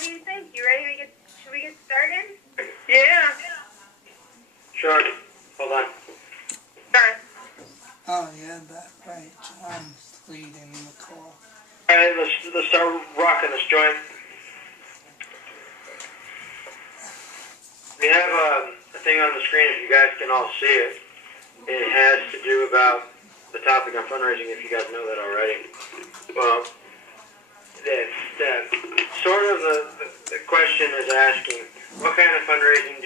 what do you think? You ready to should we get started? Yeah. Sure. Hold on. Sure. Oh, yeah, that's right. John's leading the call. All right, let's start rocking this joint. We have a thing on the screen if you guys can all see it. It has to do about the topic on fundraising, if you guys know that already. Well, the question is asking, what kind of fundraising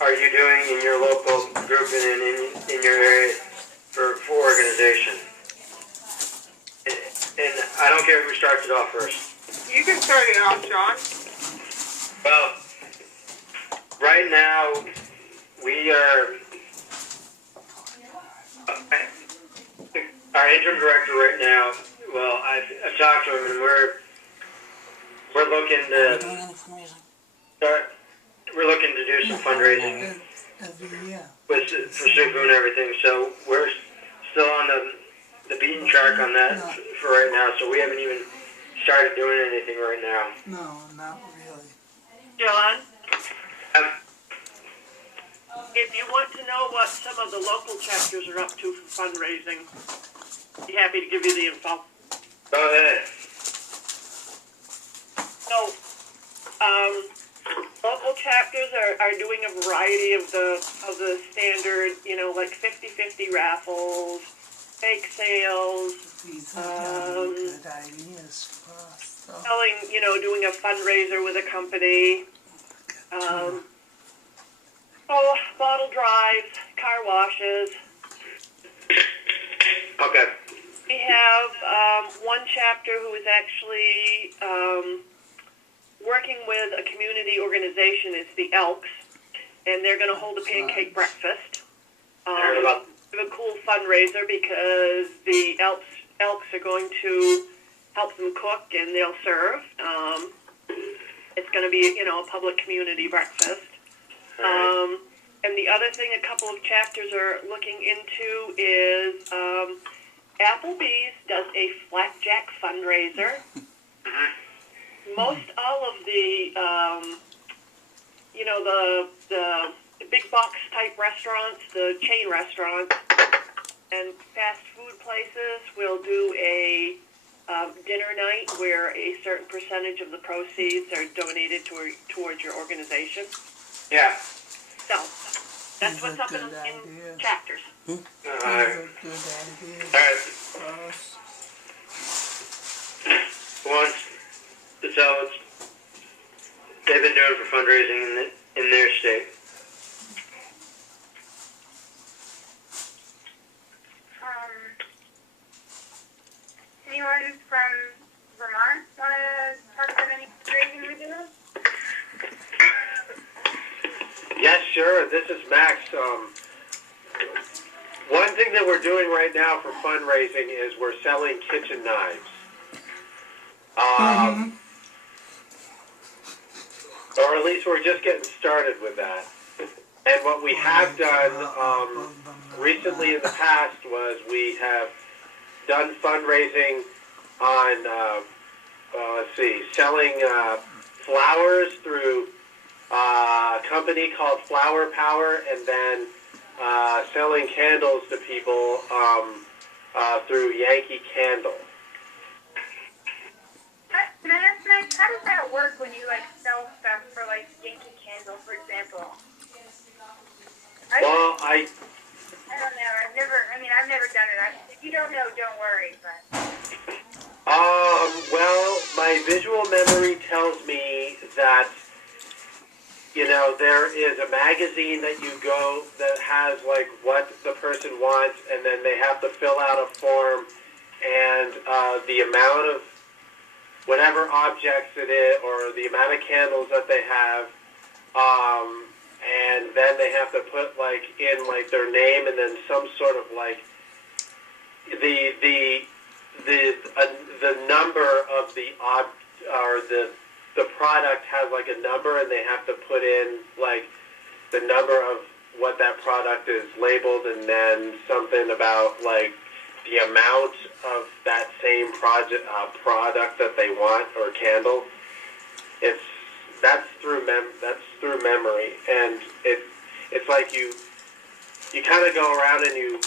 are you doing in your local group and in your area for organization? And I don't care who starts it off first. You can start it off, John. Well, right now, we are, our interim director right now, well, I've talked to him and we're looking to start, we're looking to do some fundraising for Sufu and everything, so we're still on the beaten track on that for right now, so we haven't even started doing anything right now. No, not really. John, if you want to know what some of the local chapters are up to for fundraising, I'd be happy to give you the info. Go ahead. So, local chapters are doing a variety of the standard, like 50-50 raffles, bake sales, These are good ideas for us. So. selling, doing a fundraiser with a company, bottle drives, car washes. Okay. We have one chapter who is actually working with a community organization. It's the Elks, and they're going to hold a pancake breakfast. A cool fundraiser because the Elks are going to help them cook and they'll serve. It's going to be, a public community breakfast. And the other thing a couple of chapters are looking into is Applebee's does a flapjack fundraiser. Most all of the, the big box type restaurants, the chain restaurants, and fast food places will do a dinner night where a certain percentage of the proceeds are donated towards your organization. Yeah. So, that's what's up in chapters. All right. Once to tell us they've been doing for fundraising in their state. Anyone from Vermont want to talk about any fundraising we're doing? Yes, sure. This is Max. One thing that we're doing right now for fundraising is we're selling kitchen knives. Or at least we're just getting started with that. And what we have done recently in the past was we have done fundraising on, selling flowers through a company called Flower Power, and then selling candles to people through Yankee Candle. Can I ask, Max, how does that work when you sell stuff for Yankee Candle, for example? I don't know. I've never done it. If you don't know, don't worry. But my visual memory tells me that there is a magazine that you go that has what the person wants, and then they have to fill out a form, and the amount of whatever objects it is, or the amount of candles that they have, and then they have to put in their name, and then some sort of the number of the product has a number, and they have to put in the number of what that product is labeled, and then something about the amount of that same product that they want, or candle. that's through memory, and it's like you kind of go around and you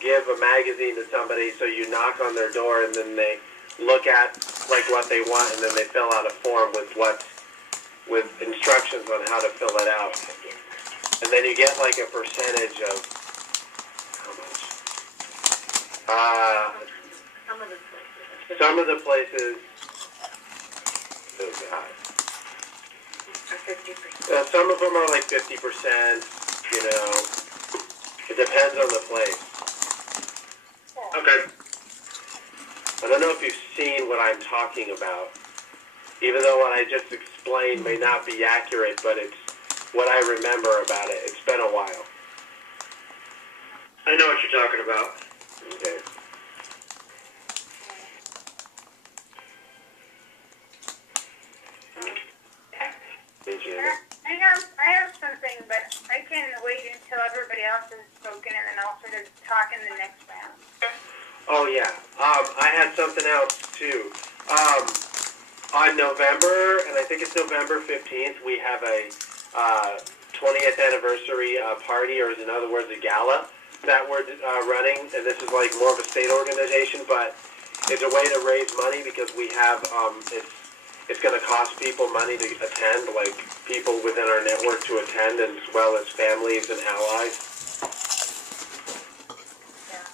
give a magazine to somebody, so you knock on their door and then they look at like what they want, and then they fill out a form with instructions on how to fill it out, and then you get like a percentage of how much. Some of the places. Oh God. 50%. Some of them are like 50%. It depends on the place. Okay. I don't know if you've seen what I'm talking about. Even though what I just explained may not be accurate, but it's what I remember about it. It's been a while. I know what you're talking about. Okay. I have something, but I can wait until everybody else has spoken, and then I'll sort of talk in the next round. Oh yeah. I had something else too. On November, and I think it's November 15th, we have a 20th anniversary party, or in other words, a gala that we're running. And this is like more of a state organization, but it's a way to raise money because we have it's going to cost people money to attend, like people within our network to attend, as well as families and allies. Yeah.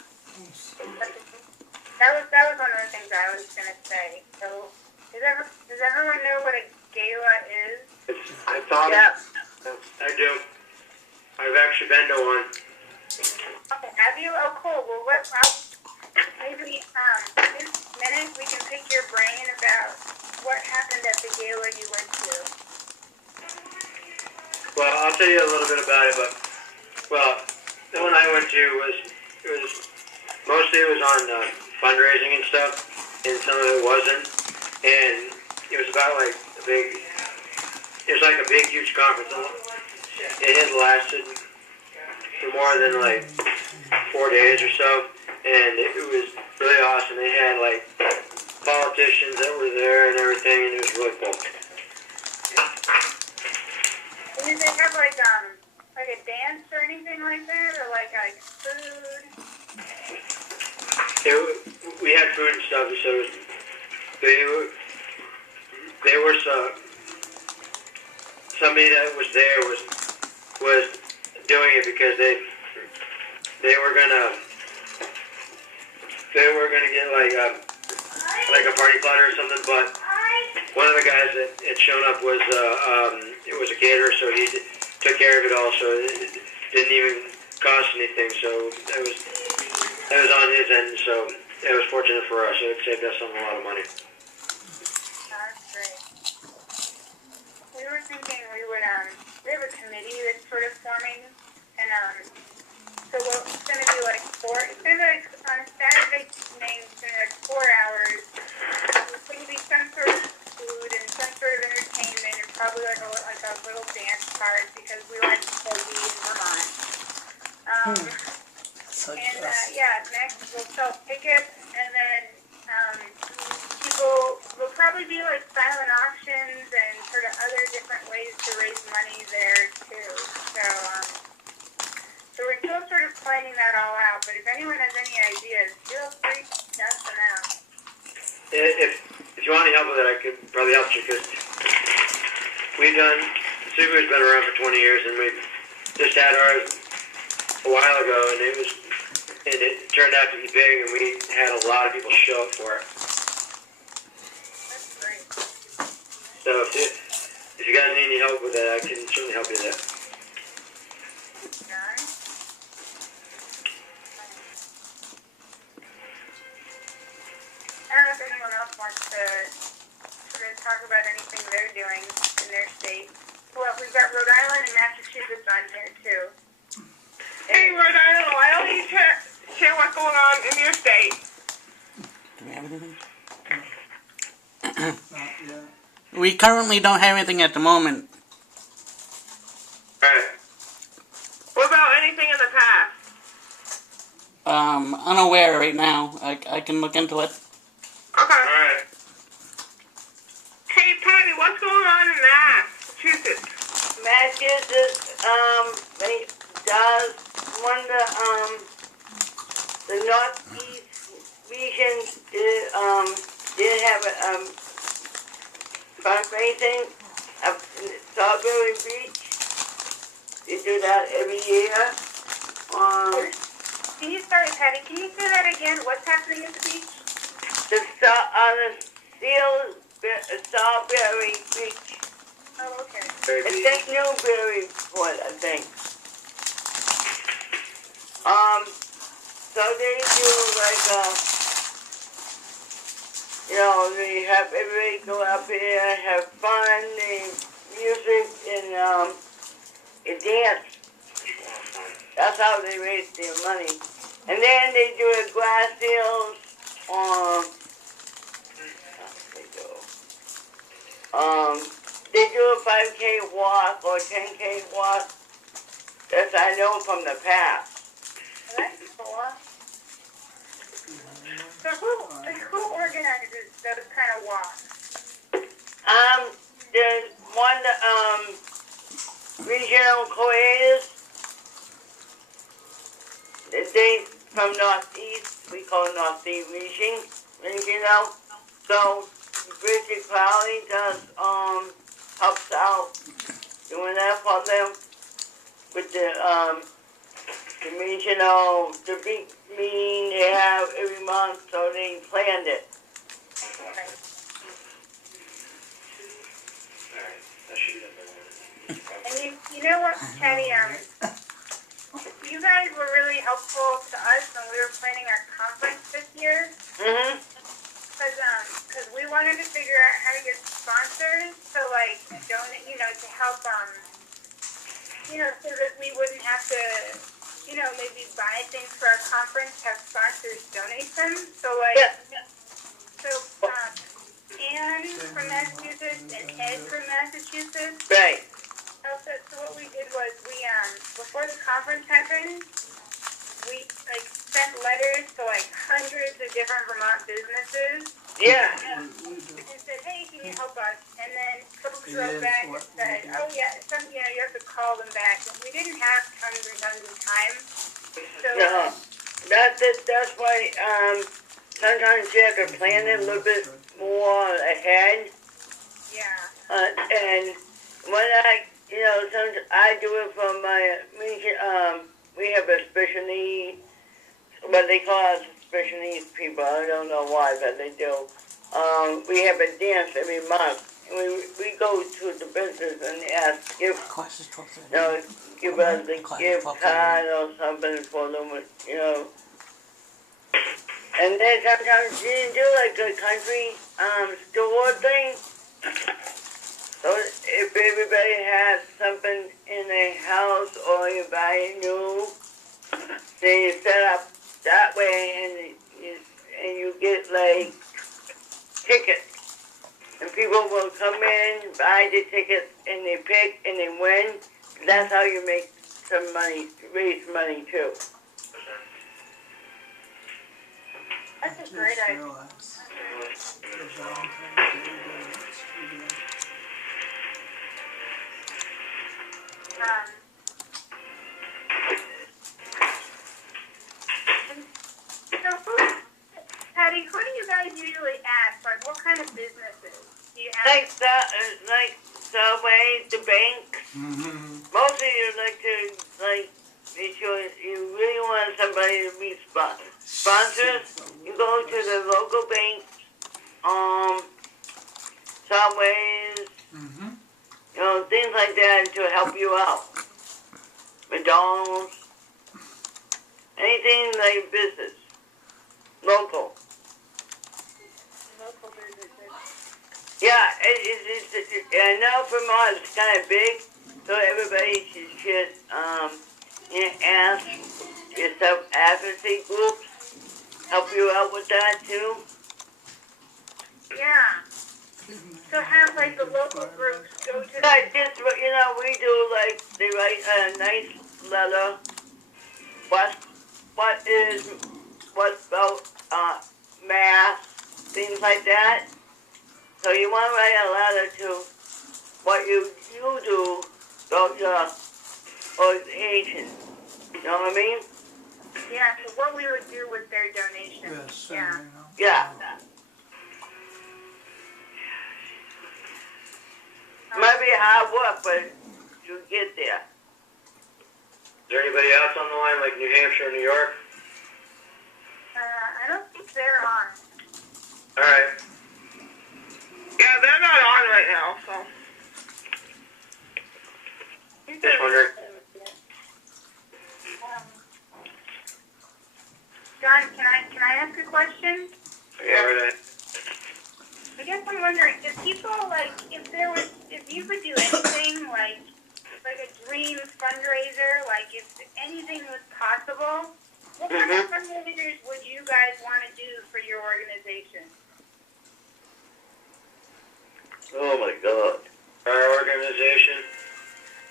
That was one of the things I was going to say. So, does everyone know what a gala is? I thought. Yeah. I do. I've actually been to one. Okay, have you? Oh, cool. Well, maybe this minute we can pick your brain about what happened at the gala you went to. Well, I'll tell you a little bit about it, but, the one I went to was mostly it was on fundraising and stuff, and some of it wasn't, and it was about like it was like a big, huge conference. It had lasted for more than like 4 days or so, and it was really awesome. They had like politicians that were there and everything, and it was really cool. And did they have like a dance or anything like that, or like food? We had food and stuff, so they were somebody that was there was doing it because they were gonna get like a party platter or something, but one of the guys that had shown up was it was a caterer, so he took care of it all, so it didn't even cost anything, so that was on his end, so it was fortunate for us. It saved us a lot of money. That's great. We were thinking we would we have a committee that's sort of forming, and so it's going to be like it's going to be like on a Saturday evening, it's going to be like 4 hours. It's going to be some sort of food and some sort of entertainment, and probably like a little dance part because we like boogie in Vermont. Next we'll sell tickets, and then people will probably be like silent auctions and sort of other different ways to raise money there too. So we're still sort of planning that all out. But if anyone has any ideas, feel free to send them out. If you want any help with it, I could probably help you because Subaru's been around for 20 years, and we just had ours a while ago, and it turned out to be big, and we had a lot of people show up for it. That's great. So if you guys need any help with that, I can certainly help you with that. John? I don't know if anyone else wants to sort of talk about anything they're doing in their state. Well, we've got Rhode Island and Massachusetts on here too. Hey, Rhode Island, why don't you share what's going on in your state? Do we have anything? Yeah. We currently don't have anything at the moment. Alright. What about anything in the past? Unaware right now. I can look into it. Okay. Alright. Massachusetts. Massachusetts, they does one the northeast region did have a fundraising up in Strawberry Beach. They do that every year. Can you, sorry, Patty, can you say that again? What's happening at the beach? The Strawberry Beach. Oh, okay. I think Newberry Port, I think. So they do they have everybody go up here, have fun, they music and dance. That's how they raise their money. And then they do a glass seals they do a 5K walk or 10K walk. That's I know from the past. That's cool. So who organizes those kind of walks? There's one regional coordinators. They from Northeast, we call it Northeast regional. So Bridget Crowley does helps out doing that for them with the regional the big meeting they have every month, so they planned it. And you know what, Patty, you guys were really helpful to us when we were planning our conference this year. Mhm. Because we wanted to figure out how to get sponsors to donate, to help so that we wouldn't have to, maybe buy things for our conference, have sponsors donate them. So Anne from Massachusetts and Ed from Massachusetts. Right. So what we did was before the conference happened, we sent letters to hundreds of different Vermont businesses. Yeah. And said, hey, can you help us? And then folks wrote back and said, oh yeah, you have to call them back. And we didn't have tons and tons of time. So No. That's it. That's why sometimes you have to plan it a little bit more ahead. yeah. And when sometimes I do it for my we have a special need, what they call us special needs people. I don't know why, but they do. We have a dance every month. And we go to the business and ask if give us a gift card or something for them, And then sometimes you do a country store thing. So if everybody has something in their house or you buy new, then you set up that way and you get tickets. And people will come in, buy the tickets, and they pick and they win. That's how you make some money, raise money too. That's a great idea. Patty, who do you guys usually ask? What kind of businesses do you ask? Like Subway, the banks. Mm-hmm. Most of you like to make sure you really want somebody to be sponsors. You go to the local banks, Subways, things like that to help you out. McDonald's, anything like business, local. Local businesses. Yeah, I know Vermont is kind of big, so everybody should ask your self-advocacy groups help you out with that too. Yeah. So have the local groups go to But just we do they write a nice letter. What's about math, things like that. So you want to write a letter to what you do about your organization. You know what I mean? Yeah, so what we would do with their donation. Yes, Yeah. you know. Yeah. Might be hard work, but you get there. Is there anybody else on the line, like New Hampshire or New York? I don't think they're on. All right. Yeah, they're not on right now, so. Just wondering. John, can I ask a question? Yeah. I guess I'm wondering, if people like, if you could do anything like a dream fundraiser, like if anything was possible, what kind of fundraisers would you guys want to do for your organization? Oh my God. Our organization.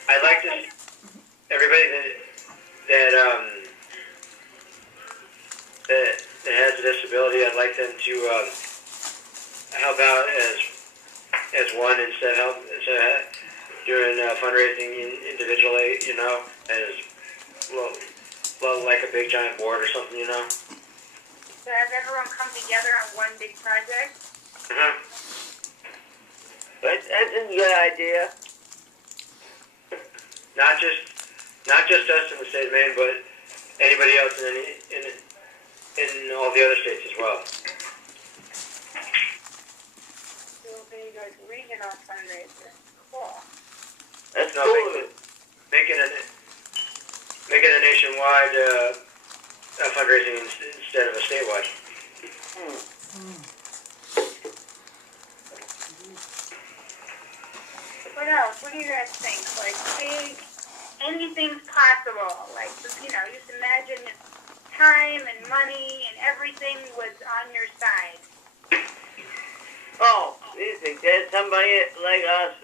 I'd like to everybody that has a disability. I'd like them to help out as one instead of doing fundraising individually. You know, as like a big giant board or something. You know. To have everyone come together on one big project? That's a good idea. Not just us in the state of Maine, but anybody else in all the other states as well. So it'll be like regional fundraiser. Cool. That's No, cool. making a nationwide fundraising instead of a statewide. What else? What do you guys think? Like big, anything's possible. Like, you know, just imagine if time and money and everything was on your side. Oh, listen, there's somebody like us,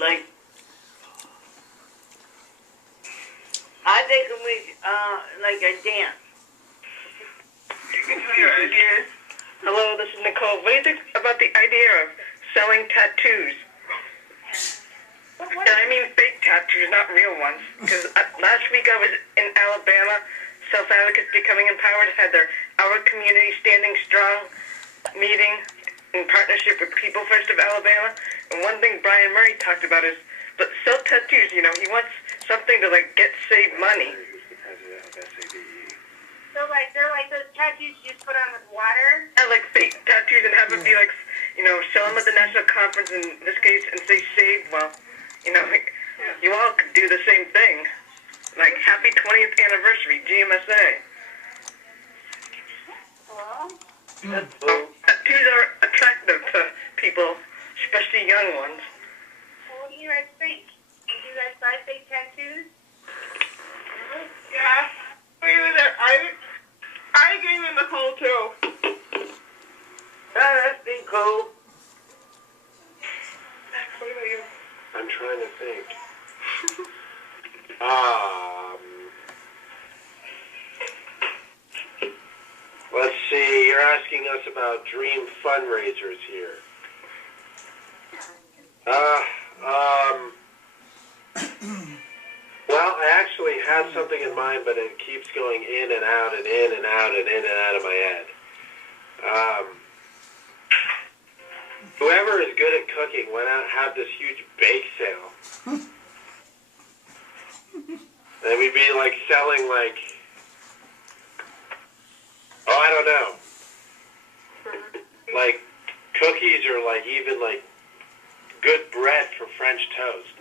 like, I think we, like a dance. You can tell your ideas. Hello, this is Nicole. What do you think about the idea of selling tattoos? And I mean fake tattoos, not real ones. Because last week I was in Alabama. Self-Advocates Becoming Empowered had their Our Community Standing Strong meeting in partnership with People First of Alabama. And one thing Brian Murray talked about is, but sell tattoos, you know, he wants something to like get saved money. So like, they're like those tattoos you just put on with water? I like fake tattoos and have it be like, you know, sell them at the national conference in this case and say saved. Well, you know, like, you all could do the same thing. Like, happy 20th anniversary, GMSA. Well, Tattoos are attractive to people, especially young ones. what do you guys think? Would you guys buy fake tattoos? Yeah, I agree with Nicole too. That's been cool. What about you? I'm trying to think. Let's see. You're asking us about dream fundraisers here. Well, I actually had something in mind, but it keeps going in and out and in and out and in and out of my head. Whoever is good at cooking, why not have this huge bake sale? And we'd be like selling like, oh, I don't know, like cookies or like even like good bread for French toast.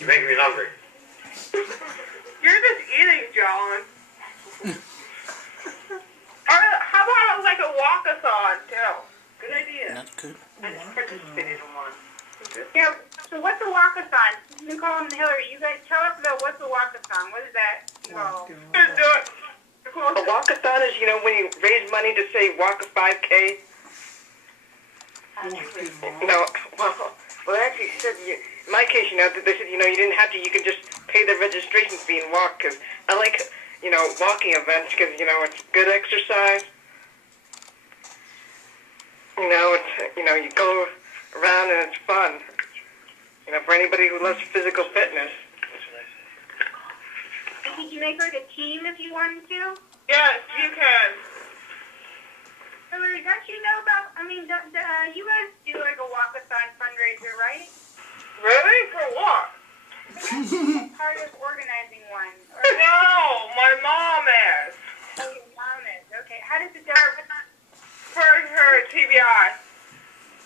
You make me hungry. You're just eating, John. Or how about like a walk-a-thon too? Good idea. That's good. I just participated in one. Yeah, so what's a walk-a-thon? Nicole and Hillary, you guys tell us about what's a walk-a-thon. What is that? Well, A walk-a-thon is, you know, when you raise money to say walk a 5K. No, well, they actually said, in my case, you know, they said, you know, you didn't have to, you can just pay the registration fee and walk, because I like, you know, walking events, because, you know, it's good exercise. You you go around and it's fun. For anybody who loves physical fitness. Could you make like a team if you wanted to? Yes, you can. Hillary, don't you know about, you guys do like a walk-a-thon fundraiser, right? Really? For what? Part of organizing one. Or, No, my mom is. oh, your mom is. Okay, how does it go? For her TBI.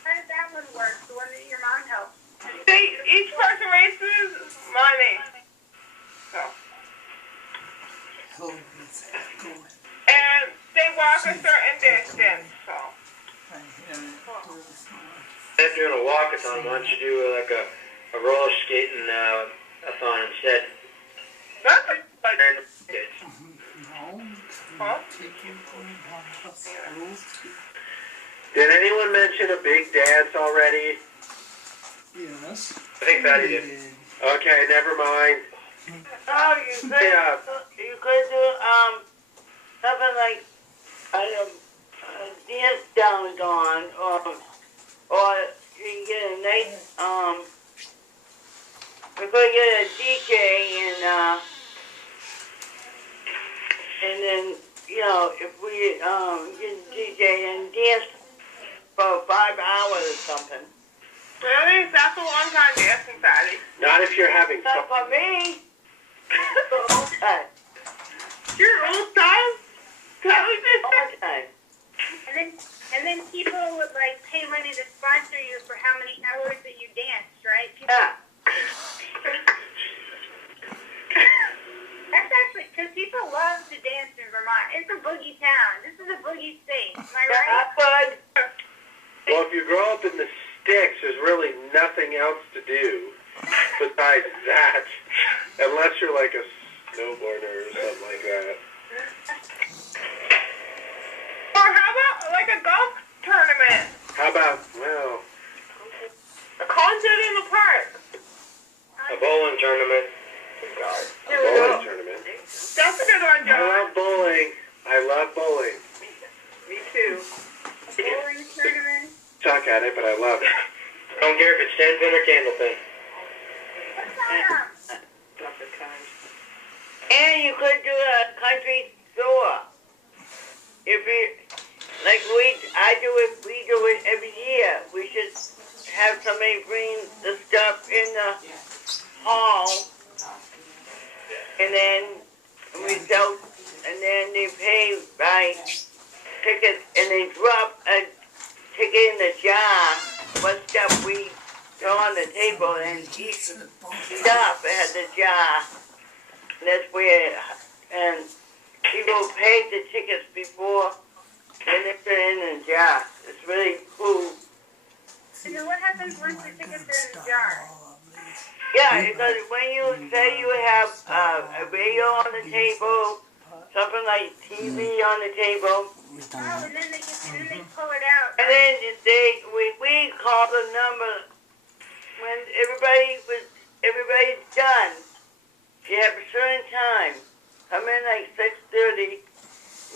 How does that one work, the one that your mom helps? Each person raises money. So. And they walk a certain distance, so. Instead of doing a walkathon, why don't you do like a roller skating a-thon instead? That's a good. No. Huh? Did anyone mention a big dance already? Yes. I think Patty did. Okay, never mind. Oh, you could do something like a dance down dawn, or you can get a nice we could get a DJ and then if we get a DJ and dance for 5 hours or something. Really? That's a long time dancing, Patty. Not if you're having fun. Not for me. For all time. You're old time? All time. And then people would like pay money to sponsor you for how many hours that you danced, right? People, Yeah. That's actually because people love to dance in Vermont. It's a boogie town. This is a boogie state. Am I right? That's good. Well, if you grow up in the sticks, there's really nothing else to do besides that, unless you're like a snowboarder or something like that. Or how about like a golf tournament? How about, well, A concert in the park? A bowling tournament. a bowling tournament. That's a good one, I John. love bowling. I love bowling. Me too. Bowling tournament. Suck at it, but I love it. Don't care if it's 10 pin or candle pin. What's that? And you could do a country store. If we, like we do it every year. We should have somebody bring the stuff in the hall, and then we sell, and then they pay by tickets, and they drop a ticket in the jar. What stuff we throw on the table, and each stuff has a jar. And that's where, and people pay the tickets before and they put it in the jar. It's really cool. And then what happens once the tickets are in the jar? Yeah, because when you say you have a radio on the table, something like TV on the table, Oh, and then they pull it out. and then we call the number when everybody's done. You have a certain time. Come in like 6:30.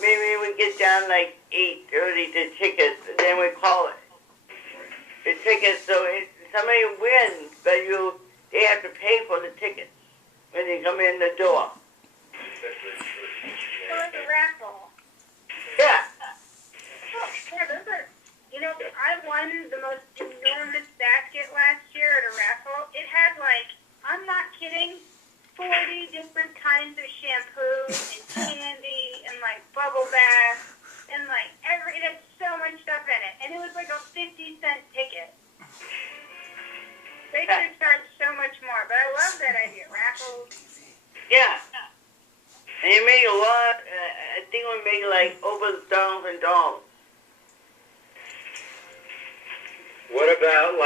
Maybe we get down like 8:30 to tickets, and then we call it. The tickets, so somebody wins, but they have to pay for the tickets when they come in the door. So it's a raffle. Yeah. Oh, yeah, those are, I won the most enormous basket last year at a raffle. It had I'm not kidding, 40 different kinds of shampoo and candy and bubble bath and it had so much stuff in it. And it was like a 50-cent ticket. They could have charged so much more, but I love that idea. Raffles. Yeah. And you make a lot, I think we make over $1,000. What about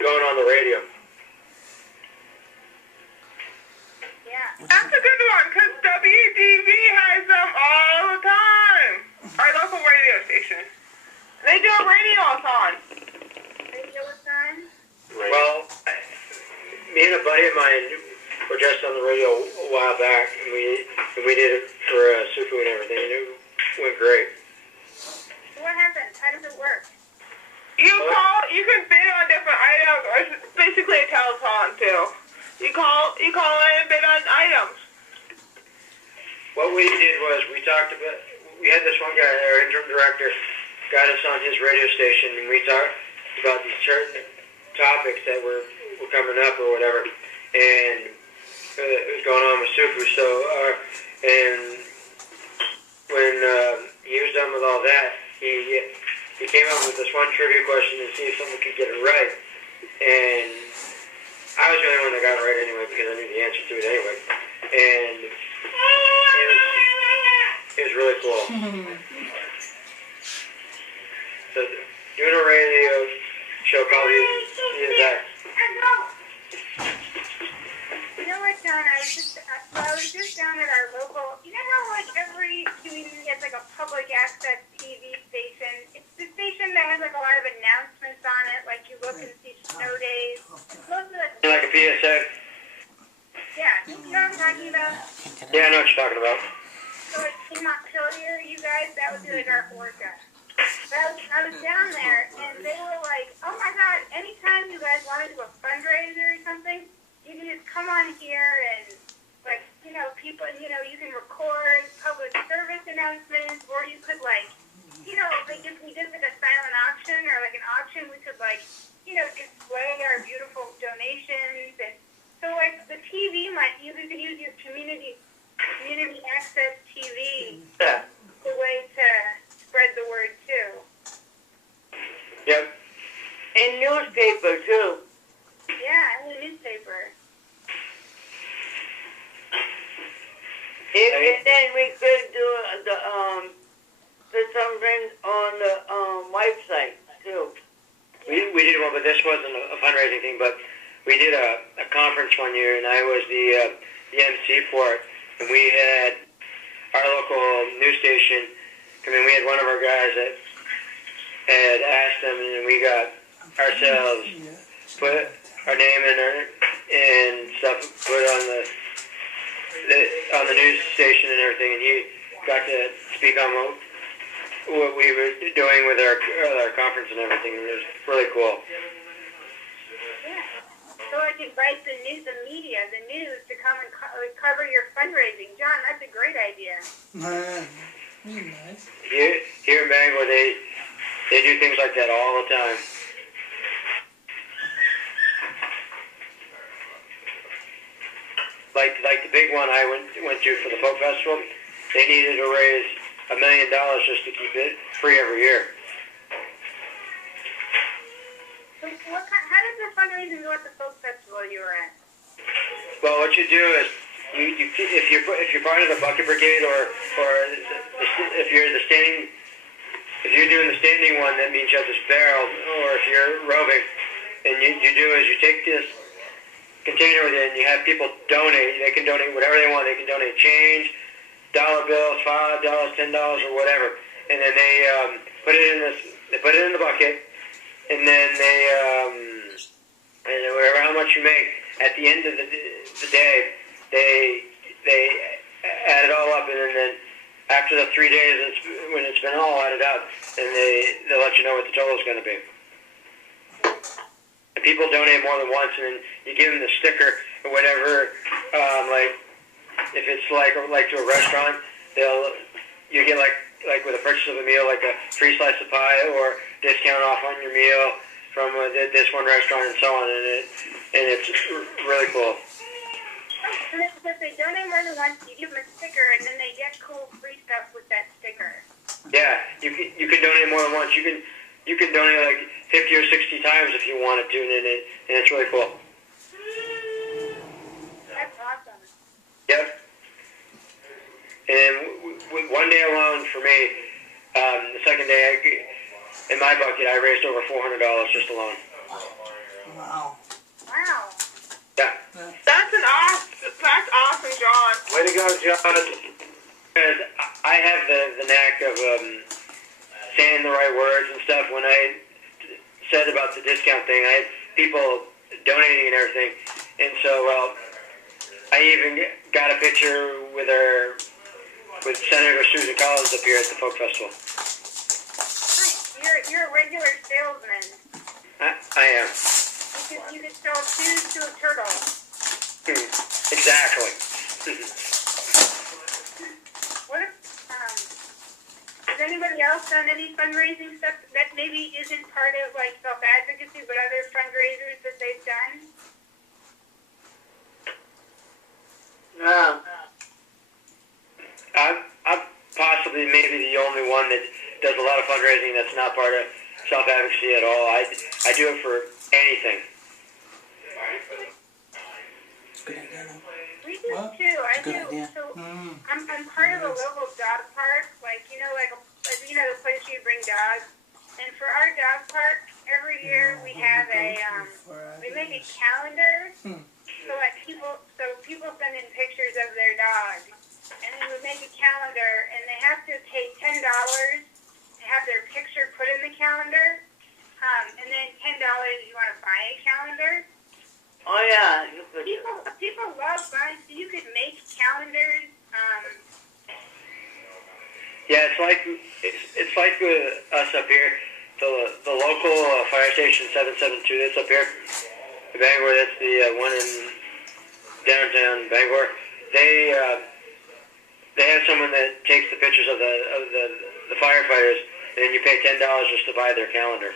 going on the radio? Yeah. That's a good one, because WDV has them all the time. Our local radio station. They do a radiothon. Radiothon? Well, me and a buddy of mine were just on the radio a while back, and we did it for Sufu and everything, and it went great. What happens? How does it work? You can bid on different items, or it's basically a telethon too. You call in and bid on items. What we did was we had this one guy, our interim director, got us on his radio station, and we talked about these certain topics that were coming up or whatever, and it was going on with Sufu. So, and when he was done with all that, he came up with this one trivia question to see if someone could get it right, and I was the only one that got it right anyway because I knew the answer to it anyway, and it was really cool. So doing a radio show called the Exact. You know what, John? I was just down at our local. You know how like every community has like a public access TV station. It's the station that has like a lot of announcements on it. Like you look and see snow days. Most of the Like a PSA? yeah, you know what I'm talking about. Yeah, I know what you're talking about. So like in Montpelier, you guys, that would be like our orca. But I was down there, and they were like, oh my God, anytime you guys want to do a fundraiser or something, you can just come on here and, like, you know, people, you know, you can record public service announcements, or you could, like, you know, like if we did like a silent auction or like an auction, we could, like, you know, display our beautiful donations. And so, like, the TV you could use your community access TV Yeah. as a way to spread the word too. Yep. And newspaper too. Yeah, and the newspaper. And then we could do something on the website too. We did one, but this wasn't a fundraising thing, but we did a conference one year, and I was the MC for it, and we had our local news station. I mean, we had one of our guys that had asked them, and we got ourselves put our name in there and stuff put on the news station and everything, and he got to speak on what we were doing with our conference and everything. And it was really cool. Yeah. So I could invite the news to come and cover your fundraising. John, that's a great idea. Nice. Here in Bangor, they do things like that all the time. Like the big one I went to for the folk festival, they needed to raise $1 million just to keep it free every year. So how does the fundraising go at the folk festival you were at? Well, what you do is if you're part of the bucket brigade or if you're doing the standing one, that means you have this barrel, or if you're roving, and you do is you take this container with it and you have people donate. They can donate whatever they want. They can donate change, dollar bills, $5, $10, or whatever, and then they put it in the bucket, and then and whatever how much you make at the end of the day, they add it all up, and then after the 3 days, when it's been all added up, then they'll let you know what the total is going to be. And people donate more than once, and then you give them the sticker or whatever. Like if it's like to a restaurant, you get like with a purchase of a meal, like a free slice of pie or discount off on your meal from this one restaurant and so on, and it's really cool. And if they donate more than once, you give them a sticker, and then they get cool free stuff with that sticker. Yeah, you can donate more than once. You can donate like 50 or 60 times if you wanted to, and it's really cool. That's awesome. Yep. And one day alone for me, the second day in my bucket, I raised over $400 just alone. Wow. Wow. Yeah. That's awesome, John. Way to go, John. Because I have the knack of saying the right words and stuff. When I said about the discount thing, I had people donating and everything. And so, well, I even got a picture with Senator Susan Collins up here at the Folk Festival. Nice. you're a regular salesman. I am. You could sell shoes to a turtle. Exactly. What if, has anybody else done any fundraising stuff that maybe isn't part of like self-advocacy, but other fundraisers that they've done? No. I'm possibly maybe the only one that does a lot of fundraising that's not part of self-advocacy at all. I do it for anything. Good idea, though. We do What? too. I Good do. idea. So I'm part of a local dog park, like the place where you bring dogs. And for our dog park, every year we have we make a calendar. So people send in pictures of their dog, and then we make a calendar, and they have to pay $10 to have their picture put in the calendar, and then $10 if you want to buy a calendar. Oh yeah. People love buying, so you could make calendars. Yeah, it's like us up here. The local fire station 772 that's up here in Bangor. That's the one in downtown Bangor. They have someone that takes the pictures of the firefighters, and then you pay $10 just to buy their calendar.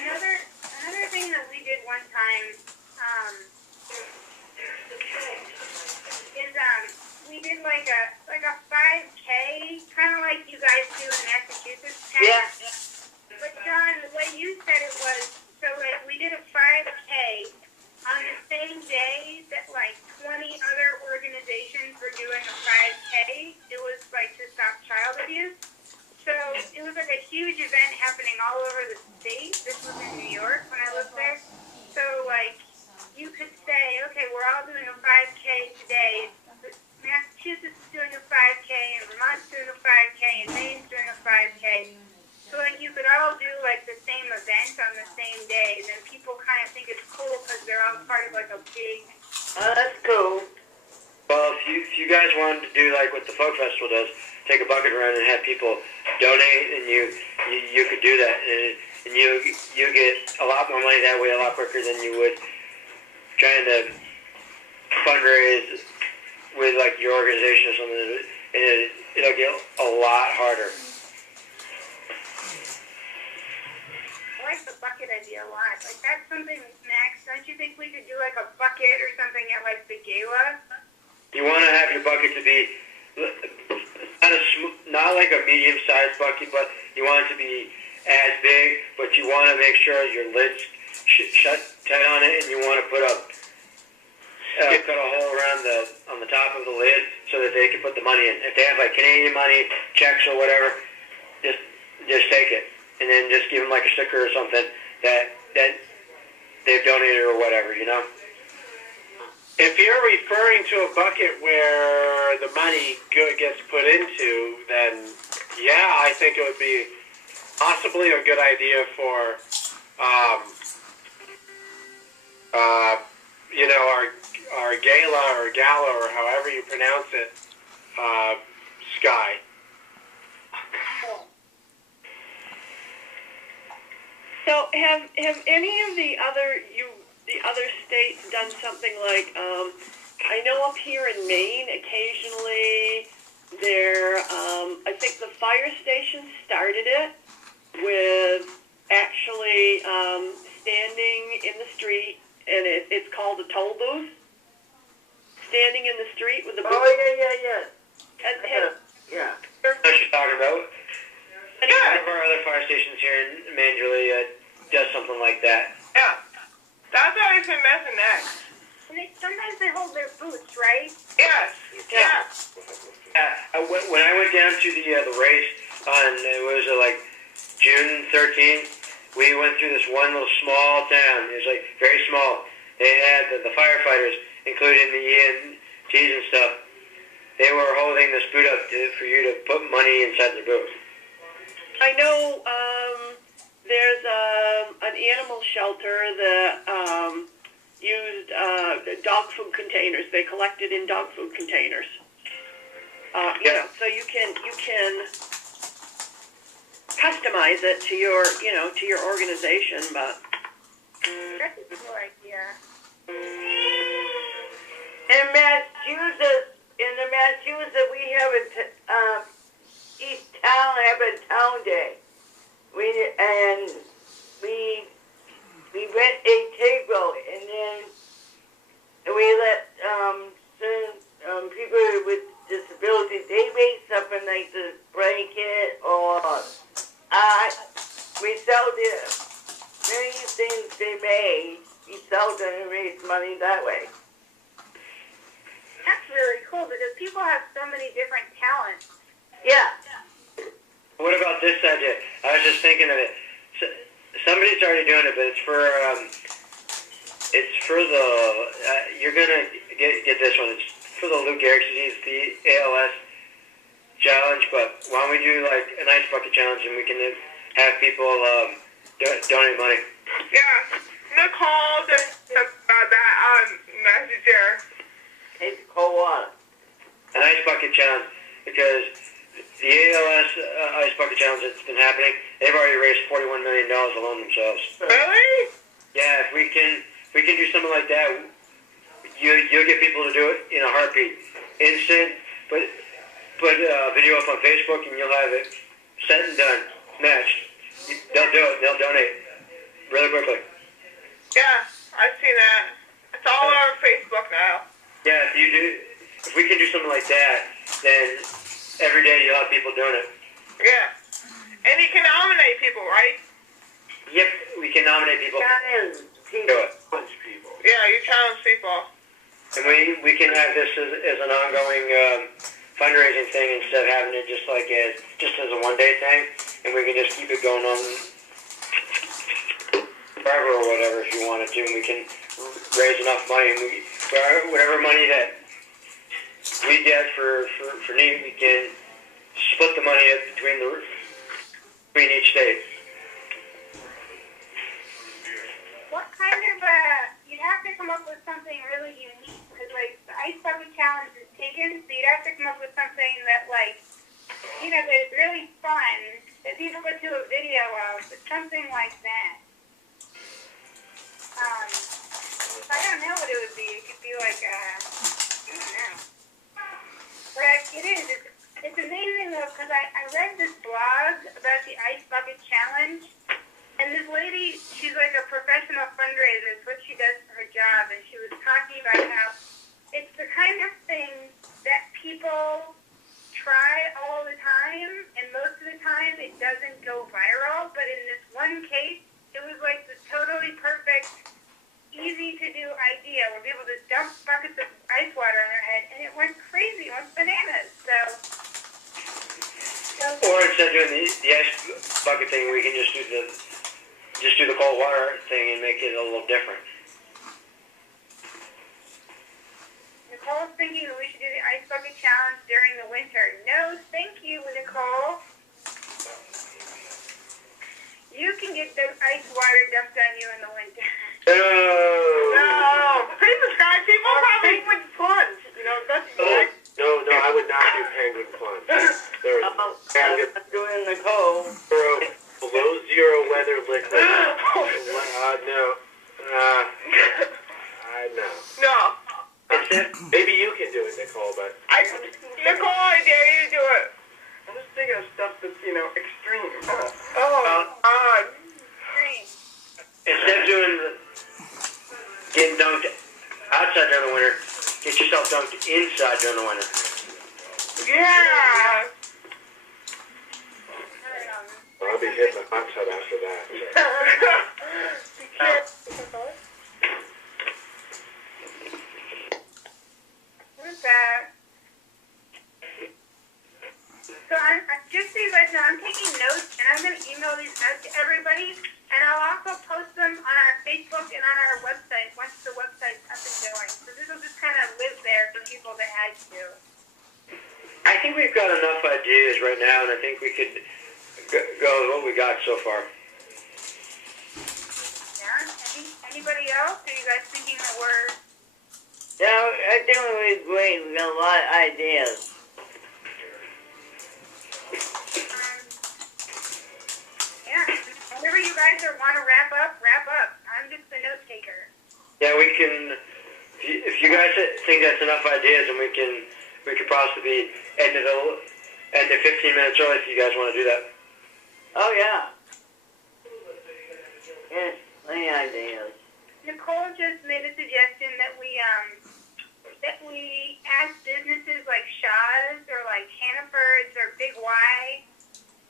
Another thing that we did one time is we did like a 5K, kind of like you guys do in Massachusetts. Yeah. But John, the way you said it was, so like we did a 5K on the same day that like 20 other organizations were doing a 5K. It was like to stop child abuse. So it was like a huge event happening all over the state. This was in New York when I lived there. So like you could say, okay, we're all doing a 5K today. Massachusetts is doing a 5K, and Vermont's doing a 5K, and Maine's doing a 5K. So like you could all do like the same event on the same day. Then people kind of think it's cool because they're all part of like a big. Oh, that's cool. Well, if you guys wanted to do like what the folk festival does, take a bucket run and have people donate, and you could do that, and you get a lot more money that way, a lot quicker than you would trying to fundraise with like your organization or something, and it'll get a lot harder. I like the bucket idea a lot. Like that's something, Max. Don't you think we could do like a bucket or something at like the gala? You want to have your bucket to be not like a medium-sized bucket, but you want it to be as big, but you want to make sure your lid's shut tight on it, and you want to put cut a hole around on the top of the lid so that they can put the money in. If they have like Canadian money, checks or whatever, just take it, and then just give them like a sticker or something that they've donated or whatever, you know. If you're referring to a bucket where the money gets put into, then yeah, I think it would be possibly a good idea for, our gala or however you pronounce it, Sky. So have any of the other states done something like, I know up here in Maine, occasionally I think the fire station started it with actually standing in the street, and it's called a toll booth. Standing in the street with a booth. Oh, yeah. Yeah. What you're talking about? One of our other fire stations here in Manderley does something like that. Yeah. That's always been messing next. And sometimes they hold their boots, right? Yes. Yeah. When I went down to the race on, it was like June 13th, we went through this one little small town. It was like very small. They had the firefighters, including the EMTs and stuff. They were holding this boot up for you to put money inside the booth. I know there's an animal shelter that used dog food containers. They collected in dog food containers. You know, so you can customize it to your, you know, to your organization, but. That's a cool idea. In Massachusetts, we have each town have a town day. We rent a table, and then we let certain people with disabilities, they make something like the blanket or we sell the many things they made. We sell them and raise money that way. That's really cool because people have so many different talents. Yeah. What about this idea? I was just thinking of it. Somebody's already doing it, but it's for the you're gonna get this one. It's for the Lou Gehrig's disease, the ALS challenge. But why don't we do like an ice bucket challenge, and we can have people donate money. Yeah, Nicole just about that on Messenger. It's cold water. An ice bucket challenge, because the ALS ice bucket challenge that's been happening, they've already raised $41 million alone themselves. Really? Yeah, if we can do something like that, you'll get people to do it in a heartbeat. Instant, put a video up on Facebook and you'll have it set and done, matched. They'll do it, they'll donate really quickly. Yeah, I've seen that. It's all over Facebook now. Yeah, if we can do something like that, then every day you'll have people doing it. Yeah. And you can nominate people, right? Yep, we can nominate people. Challenge Do it. people. Yeah, you challenge people. And we can have this as an ongoing fundraising thing instead of having it just as a one-day thing, and we can just keep it going on forever or whatever if you wanted to, and we can raise enough money, and whatever money that we get for need, we can split the money up between each state. What kind of, you'd have to come up with something really unique, because, like, the Ice Bucket Challenge is taken, so you'd have to come up with something that, like, you know, that is really fun, that people go to a video of, but something like that. I don't know what it would be. It could be like, I don't know. But it's amazing, though, because I read this blog about the Ice Bucket Challenge, and this lady, she's like a professional fundraiser. It's what she does for her job. And she was talking about how it's the kind of thing that people try all the time. And most of the time it doesn't go viral. But in this one case, it was like the totally perfect, easy to do idea where people just dump buckets of ice water on their head. And it went crazy. It went bananas. Or instead of doing the ice bucket thing, we can just do the cold water thing and make it a little different. Nicole's thinking that we should do the Ice Bucket Challenge during the winter. No, thank you, Nicole. You can get the ice water dumped on you in the winter. No. People guys, people probably would plunge. You know, that's like. No, I would not do penguin plunge. There's doing Nicole. below zero weather liquid. No. No. Maybe you can do it, Nicole, but Nicole, I dare you to do it. I'm just thinking of stuff that's, extreme. God. Instead of getting dunked outside during the winter, get yourself dunked inside during the winter. Yeah. I'll be hitting the hot tub after that. What is that? So I'm just so you guys know, I'm taking notes and I'm going to email these out to everybody, and I'll also post them on our Facebook and on our website once the website's up and going. So this will just kind of live there for people that had to. I think we've got enough ideas right now, and I think we could go with what we got so far. Yeah? Anybody else? Are you guys thinking that we're... Yeah, I think it was great. We got a lot of ideas. guys want to wrap up, wrap up. I'm just the note taker. Yeah, we can. If you guys think that's enough ideas, and we could possibly end it 15 minutes early if you guys want to do that. Oh, yeah. Yes, many ideas. Nicole just made a suggestion that we ask businesses like Shaw's or like Hannaford's or Big Y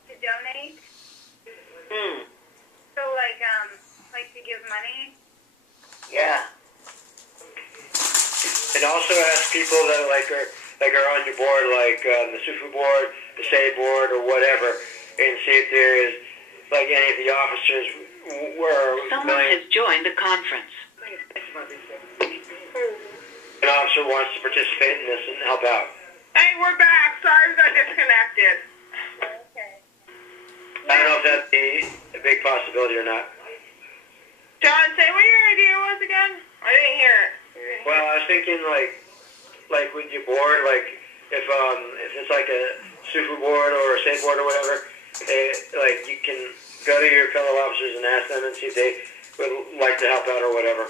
to donate. So like to give money. Yeah. And also ask people that are on your board, like the SUFU board, the SAY board, or whatever, and see if there is like any of the officers were. Someone has joined the conference. An officer wants to participate in this and help out. Hey, we're back. Sorry we got disconnected. Okay. I don't know if that'd be a big possibility or not. John, say what your idea was again. I didn't hear it. Well, I was thinking like with your board, like if it's like a super board or a SAFE board or whatever, like you can go to your fellow officers and ask them and see if they would like to help out or whatever.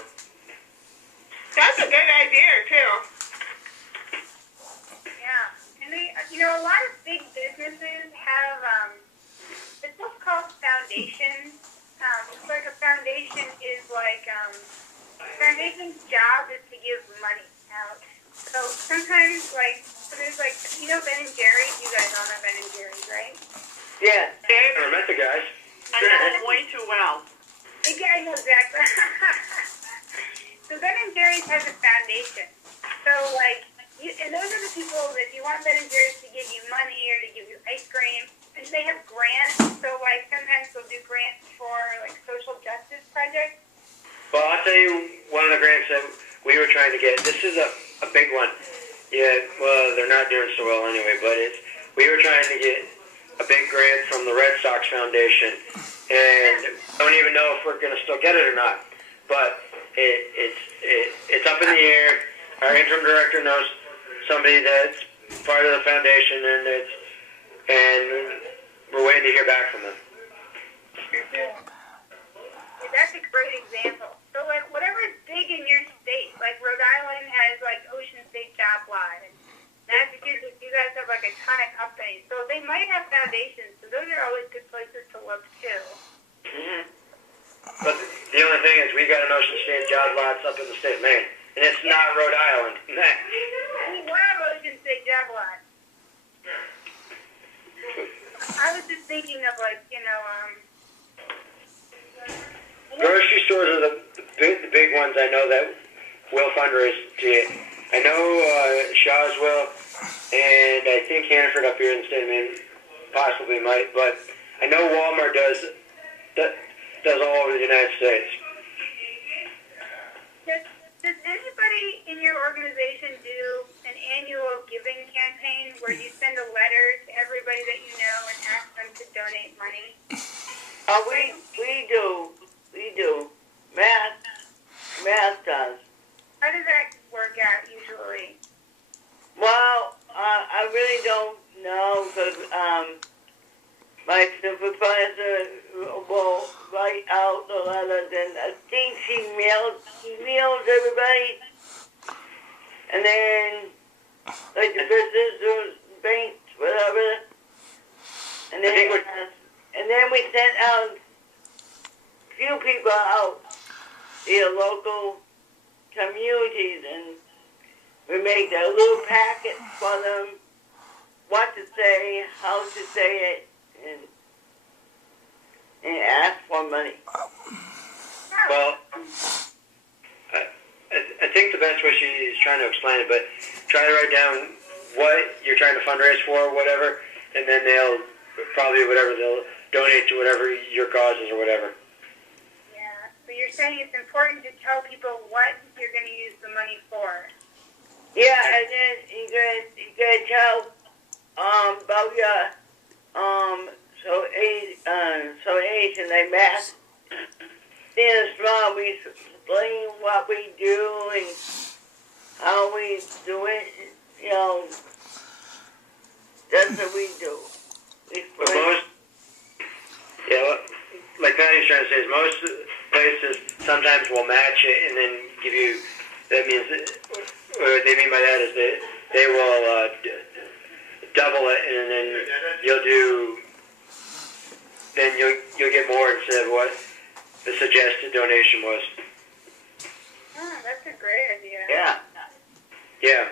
That's a good idea too. Yeah, and a lot of big businesses have it's what's called foundations. It's like a foundation is like foundation's job is to give money out. So sometimes there's Ben and Jerry's. You guys all know Ben and Jerry's, right? Yeah. I never met the guys. I know them way too well. Yeah, I know exactly. So Ben and Jerry's has a foundation. So and those are the people that if you want Ben and Jerry's to give you money or to give you ice cream, and they have grants. So sometimes they'll do grants for social justice projects. Well, I'll tell you one of the grants that we were trying to get. This is a big one. Yeah, well, they're not doing so well anyway, but we were trying to get a big grant from the Red Sox Foundation, and I don't even know if we're going to still get it or not. But it's up in the air. Our interim director knows somebody that's part of the foundation, and we're waiting to hear back from them. That's a great example. So whatever is big in your state, like Rhode Island has Ocean State Job Lot, and Massachusetts, you guys have a ton of companies. So they might have foundations. So those are always good places to look too. Mm-hmm. But the only thing is we got an Ocean State Job Lots up in the state of Maine, and it's not Rhode Island. We have Ocean State Job Lot. I was just thinking of grocery stores are the big ones I know that will fundraise to it. I know Shaw's will, and I think Hannaford up here in the state of Maine possibly might, but I know Walmart does all over the United States. Does anybody in your organization do an annual giving campaign where you send a letter to everybody that you know and ask them to donate money? Oh, we do. We do. Matt does. How does that work out usually? Well, I really don't know because my supervisor will write out the letters, and I think he mails everybody, and then the businesses, banks, whatever, and then we sent out few people out to the local communities, and we make a little packet for them, what to say, how to say it, and ask for money. Well, I think the best way she's trying to explain it, but try to write down what you're trying to fundraise for or whatever, and then they'll donate to whatever your cause is or whatever. Yeah, so you're saying it's important to tell people what you're going to use the money for. Yeah, and then you gotta tell about your so age and they math. Then as well, we explain what we do and how we do it. That's what we do. We explain. like Patty's trying to say, is most places sometimes will match it and then give you. That means what they mean by that is they will double it, and then you'll get more instead of what the suggested donation was. Oh, that's a great idea. Yeah. Yeah.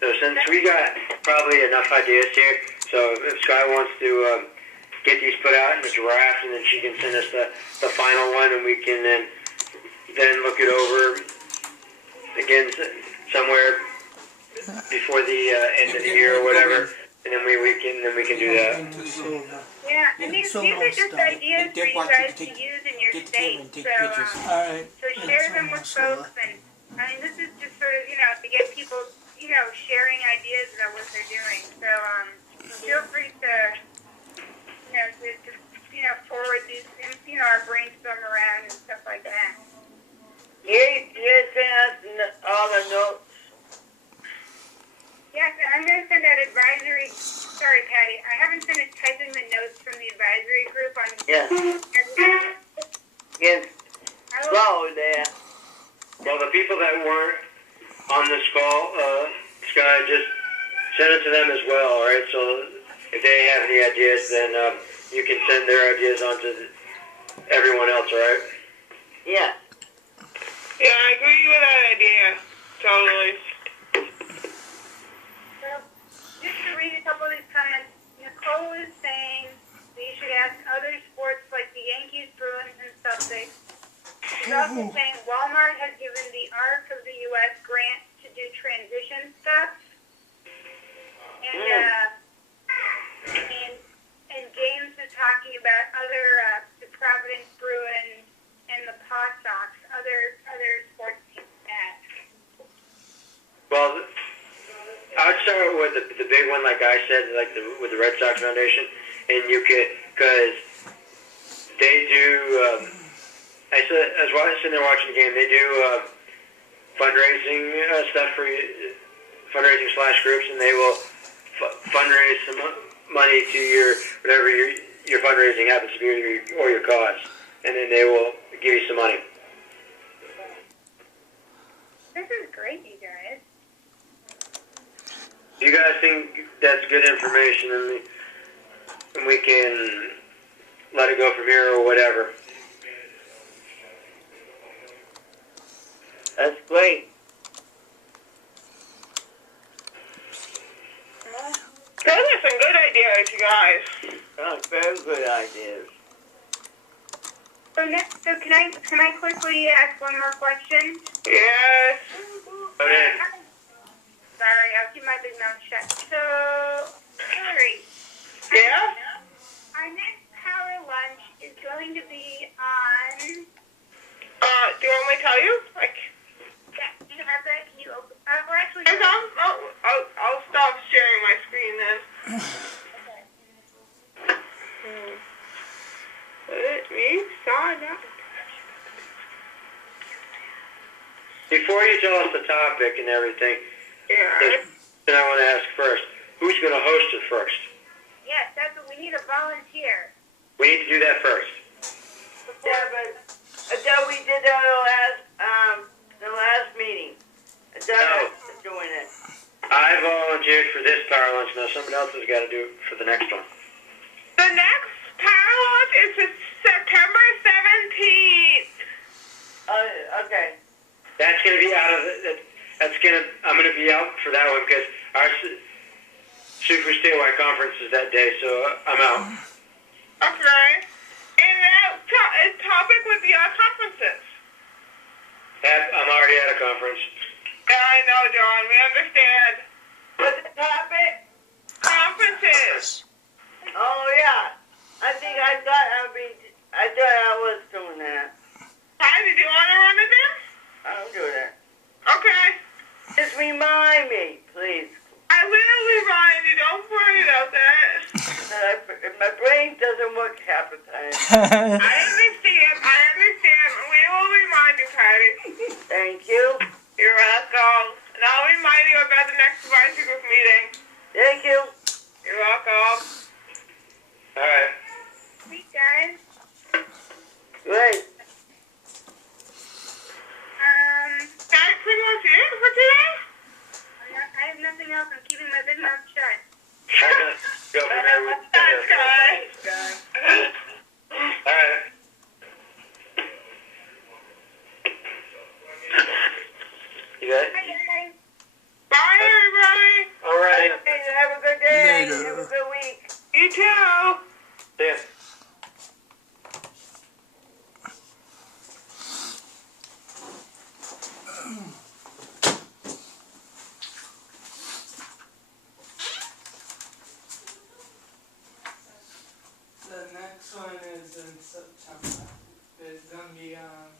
So since we got probably enough ideas here, so if Sky wants to get these put out in a draft, and then she can send us the final one, and we can then look it over again somewhere before the end of the year or whatever, and then we can do that. Yeah, and these are just ideas for you guys to use in your state. So share them with folks, and I mean, this is just sort of, to get people, sharing ideas about what they're doing. So feel free to, forward these, our brainstorm around and stuff like that. Here's us all the notes. Yes, and I'm going to send out advisory. Sorry, Patty. I haven't finished typing the notes from the advisory group on. Yes. Yes. Slow there. Well, the people that weren't on this call, Sky, just send it to them as well, all right? So if they have any ideas, then you can send their ideas on to everyone else, all right? Yeah. Yeah, I agree with that idea. Totally. So, just to read a couple of these comments, Nicole is saying that you should ask other sports like the Yankees, Bruins, and Celtics. She's also saying Walmart has given the ARC of the U.S. grant to do transition stuff. And James is talking about other, the Providence Bruins and the Paw Sox, other sports teams. Well, I would start with the big one, like I said, like with the Red Sox Foundation, and you could, because they do. I was sitting there watching the game. They do fundraising stuff for fundraising / groups, and they will fundraise some money to whatever your fundraising happens to be or your cause, and then they will give you some money. This is great, you guys. You guys think that's good information, and we can let it go from here or whatever. That's great. Those are some good ideas, you guys. Oh, very good ideas. So can I quickly ask one more question? Yes. Okay. Sorry, I'll keep my big mouth shut. So, Hillary. Yeah? Our next power lunch is going to be on. Do you want me to tell you? Yeah, do you have that? Can you open? We're actually. I'll stop sharing my screen then. Okay. Let me sign up. Before you tell us the topic and everything, Yeah. then I want to ask first, who's going to host it first? Yes, that's what we need, a volunteer. We need to do that first. Yeah, but I thought we did that the last meeting. I thought I was doing it. I volunteered for this power lunch. Now somebody else has got to do it for the next one. The next power lunch is September 17th. Okay. That's going to be out of I'm going to be out for that one because our super statewide conference is that day, so I'm out. Okay. And that topic would be our conferences. I'm already at a conference. Yeah, I know, John. We understand. What's the topic? Conferences. Oh, yeah. I thought I was doing that. Hi, did you want to run it then? I'll do that. Okay. Just remind me, please. I will remind you. Don't worry about that. My brain doesn't work half the time. I understand. We will remind you, Patty. Thank you. You're welcome. And I'll remind you about the next advisory group meeting. Thank you. You're welcome. All right. Sweet guys. nothing else. I'm keeping my big mouth shut. I'm gonna go from there with Thanks, guys. All right. You good? Bye, everybody. All right. Hey, have a good day. Later. Have a good week. You too. See ya. The next one is in September. It's gonna be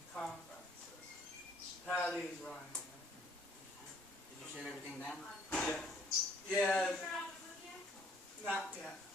conferences. Patty's running it. Did you share everything down? Yeah. Yeah. Not yet.